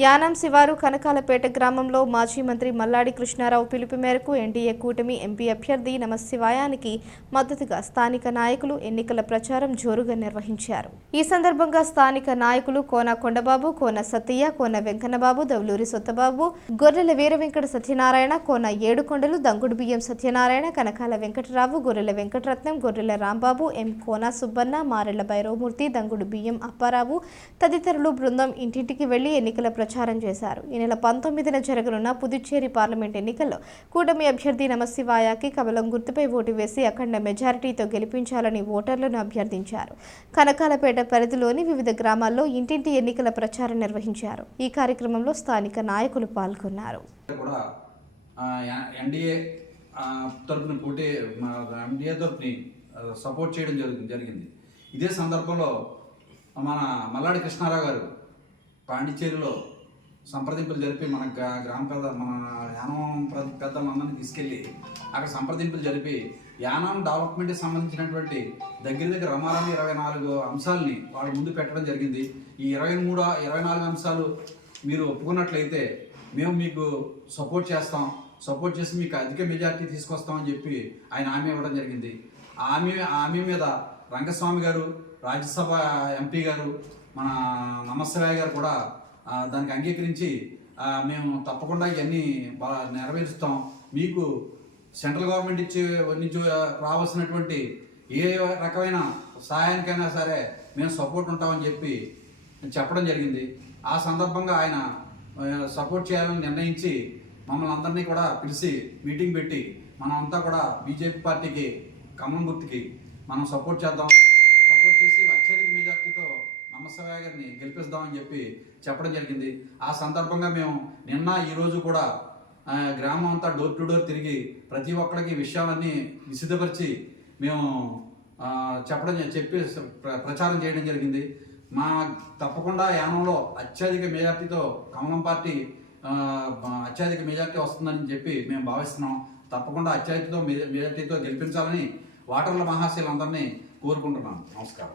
యానం శివారు కనకాలపేట గ్రామంలో మాజీ మంత్రి మల్లాడి కృష్ణారావు పిలుపు మేరకు ఎన్డీఏ కూటమి ఎంపీ అభ్యర్థి నమశివాయానికి మద్దతుగా స్థానిక నాయకులు ఎన్నికల ప్రచారం జోరుగా నిర్వహించారు. ఈ సందర్భంగా స్థానిక నాయకులు కోన కొండబాబు కోన సతయ్య కోన వెంకన్నబాబు దౌలూరి సొత్తబాబు గొర్రెల వీర వెంకట సత్యనారాయణ కోన ఏడుకొండలు దంగుడు బియ్యం సత్యనారాయణ కనకాల వెంకటరావు గొర్రెల వెంకటరత్నం గొర్రెల రాంబాబు ఎం కోన సుబ్బన్న మారెళ్ళ భైరవమూర్తి దంగుడు బియ్యం అప్పారావు తదితరులు బృందం ఇంటింటికి వెళ్ళి ఎన్నికల ప్రచారం ప్రచారం చేశారు. ఈ నెల పంతొమ్మిదిన జరగనున్న పుదుచ్చేరి పార్లమెంట్ ఎన్నికల్లో కూటమి అభ్యర్థి నమశివాయాకి కమలం గుర్తుపై ఓటు వేసి అఖండ మెజారిటీతో గెలిపించాలని ఓటర్లను అభ్యర్థించారు. కనకాలపేట పరిధిలోని వివిధ గ్రామాల్లో ఇంటింటి ఎన్నికల ప్రచారం నిర్వహించారు. ఈ కార్యక్రమంలో స్థానిక నాయకులు పాల్గొన్నారు. ఎన్డీఏ తరపున పోటీ ఎన్డీఏ తరపుని సపోర్ట్ చేయడం జరుగుతుంది జరిగింది. ఇదే సందర్భంలో మన మల్లాడి కృష్ణారావు గారు పాండిచ్చేరిలో సంప్రదింపులు జరిపి మన గ్రామ పెద్ద మన యానం ప్ర- పెద్దలందరినీ తీసుకెళ్ళి అక్కడ సంప్రదింపులు జరిపి యానం డెవలప్మెంట్కి సంబంధించినటువంటి దగ్గర దగ్గర రమారామి ఇరవై నాలుగు అంశాలని వాళ్ళు ముందు పెట్టడం జరిగింది. ఈ ఇరవై మూడు ఇరవై నాలుగు అంశాలు మీరు ఒప్పుకున్నట్లయితే మేము మీకు సపోర్ట్ చేస్తాం. సపోర్ట్ చేసి మీకు అధిక మెజార్టీ తీసుకొస్తామని చెప్పి ఆయన హామీ ఇవ్వడం జరిగింది. ఆమె హామీ హామీ మీద రంగస్వామి గారు రాజ్యసభ ఎంపీ గారు మన నమస్తరాయ్ గారు కూడా దానికి అంగీకరించి మేము తప్పకుండా ఇవన్నీ బాగా నెరవేరుస్తాం. మీకు సెంట్రల్ గవర్నమెంట్ ఇచ్చే నుంచి రావాల్సినటువంటి ఏ రకమైన సహాయానికైనా సరే మేము సపోర్ట్ ఉంటామని చెప్పి చెప్పడం జరిగింది. ఆ సందర్భంగా ఆయన సపోర్ట్ చేయాలని నిర్ణయించి మమ్మల్ని అందరినీ కూడా పిలిచి మీటింగ్ పెట్టి మనం అంతా కూడా బీజేపీ పార్టీకి ఖమ్మం గుర్తుకి మనం సపోర్ట్ చేద్దాం. సపోర్ట్ చేసి అత్యధిక మెజార్టీతో నమస్తరాయ గారిని గెలిపిస్తామని చెప్పి చెప్పడం జరిగింది. ఆ సందర్భంగా మేము నిన్న ఈరోజు కూడా గ్రామం అంతా డోర్ టు డోర్ తిరిగి ప్రతి ఒక్కరికి విషయాలన్నీ విసిద్ధపరిచి మేము చెప్పడం చెప్పి ప్ర- ప్రచారం చేయడం జరిగింది. మా తప్పకుండా యానంలో అత్యధిక మెజార్టీతో కమలం పార్టీ అత్యధిక మెజార్టీ వస్తుందని చెప్పి మేము భావిస్తున్నాం. తప్పకుండా అత్యధికతో మెజార్టీతో గెలిపించాలని వాటర్ల మహాశీలందరినీ కోరుకుంటున్నాను నమస్కారం.